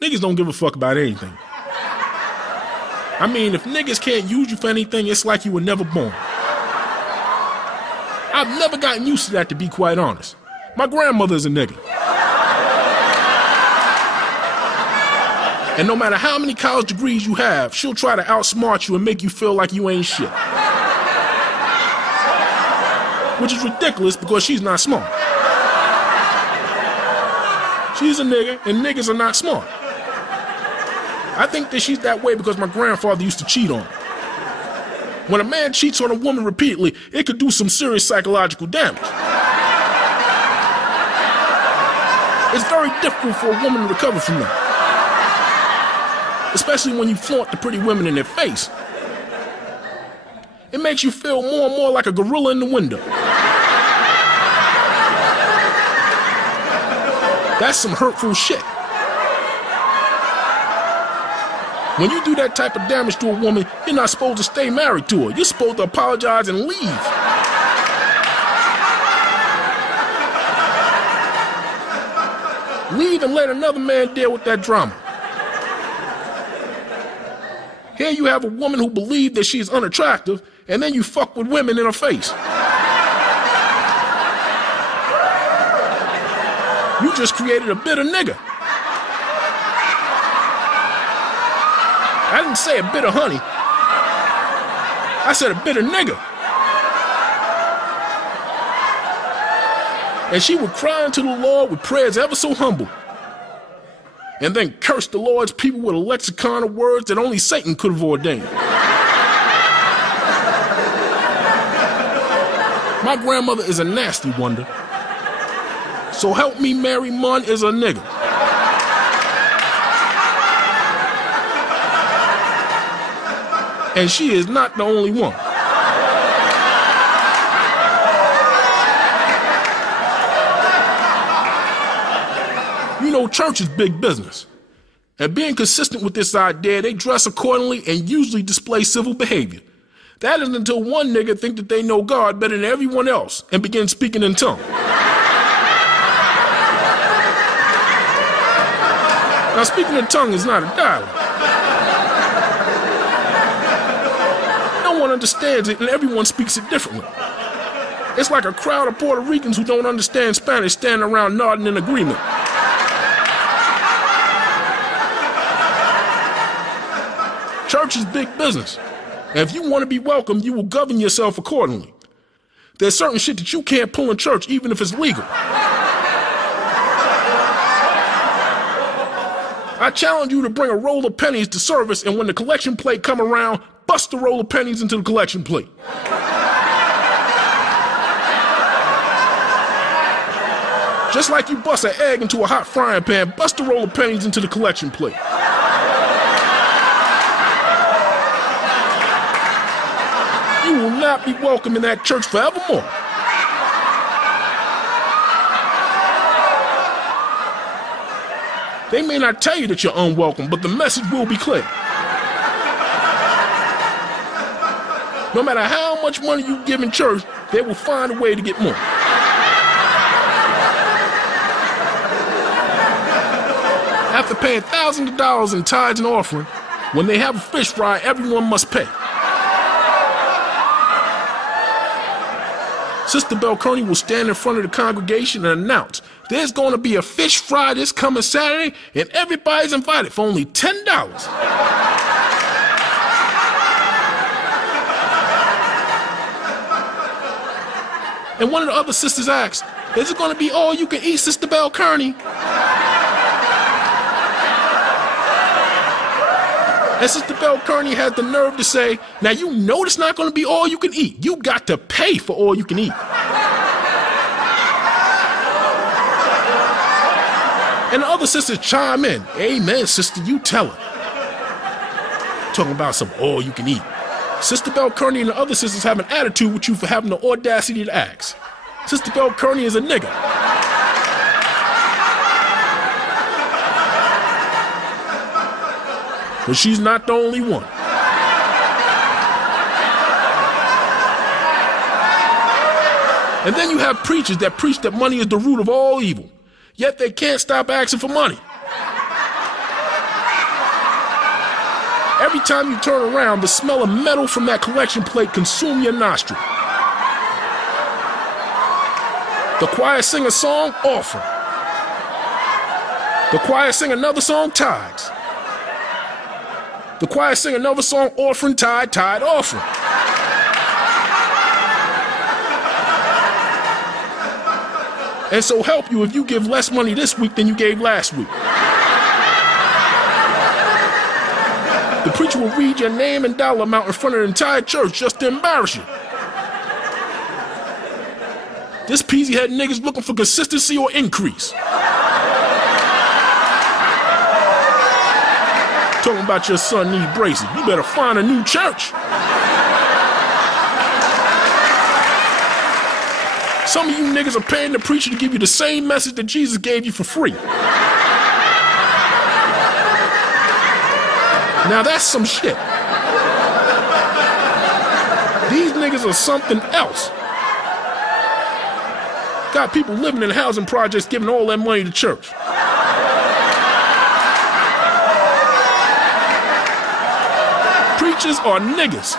Niggas don't give a fuck about anything. I mean, if niggas can't use you for anything, it's like you were never born. I've never gotten used to that, to be quite honest. My grandmother's a nigga. And no matter how many college degrees you have, she'll try to outsmart you and make you feel like you ain't shit. Which is ridiculous because she's not smart. She's a nigga, and niggas are not smart. I think that she's that way because my grandfather used to cheat on her. When a man cheats on a woman repeatedly, it could do some serious psychological damage. It's very difficult for a woman to recover from that. Especially when you flaunt the pretty women in their face. It makes you feel more and more like a gorilla in the window. That's some hurtful shit. When you do that type of damage to a woman, you're not supposed to stay married to her. You're supposed to apologize and leave. Leave and let another man deal with that drama. Here you have a woman who believes that she's unattractive, and then you fuck with women in her face. You just created a bitter nigga. I didn't say a bitter honey. I said a bitter nigga. And she would cry unto the Lord with prayers ever so humble. And then curse the Lord's people with a lexicon of words that only Satan could have ordained. My grandmother is a nasty wonder. So help me, Mary Munn is a nigga. And she is not the only one. You know, church is big business. And being consistent with this idea, they dress accordingly and usually display civil behavior. That is until one nigga think that they know God better than everyone else and begin speaking in tongues. Now, speaking in tongues is not a dialogue. No one understands it and everyone speaks it differently. It's like a crowd of Puerto Ricans who don't understand Spanish standing around nodding in agreement. Church is big business. And if you want to be welcome, you will govern yourself accordingly. There's certain shit that you can't pull in church even if it's legal. I challenge you to bring a roll of pennies to service, and when the collection plate come around, bust the roll of pennies into the collection plate. Just like you bust an egg into a hot frying pan, bust a roll of pennies into the collection plate. You will not be welcome in that church forevermore. They may not tell you that you're unwelcome, but the message will be clear. No matter how much money you give in church, they will find a way to get more. After paying thousands of dollars in tithes and offering, when they have a fish fry, everyone must pay. Sister Bell Kearney will stand in front of the congregation and announce, there's going to be a fish fry this coming Saturday, and everybody's invited for only $10. And one of the other sisters asks, is it going to be all you can eat, Sister Bell Kearney? And Sister Bell Kearney has the nerve to say, now you know it's not going to be all you can eat. You got to pay for all you can eat. And the other sisters chime in. Amen, sister, you tell her. Talking about some all you can eat. Sister Bell Kearney and the other sisters have an attitude with you for having the audacity to ask. Sister Bell Kearney is a nigga. But she's not the only one. And then you have preachers that preach that money is the root of all evil, yet they can't stop asking for money. Every time you turn around, the smell of metal from that collection plate consumes your nostril. The choir sing a song, offering. The choir sing another song, tithes. The choir sing another song, offering, tithe, offering. And so help you if you give less money this week than you gave last week. The preacher will read your name and dollar amount in front of the entire church just to embarrass you. This peasy-head nigga's looking for consistency or increase. Talking about your son need braces. You better find a new church. Some of you niggas are paying the preacher to give you the same message that Jesus gave you for free. Now that's some shit. These niggas are something else. Got people living in housing projects giving all that money to church. Preachers are niggas.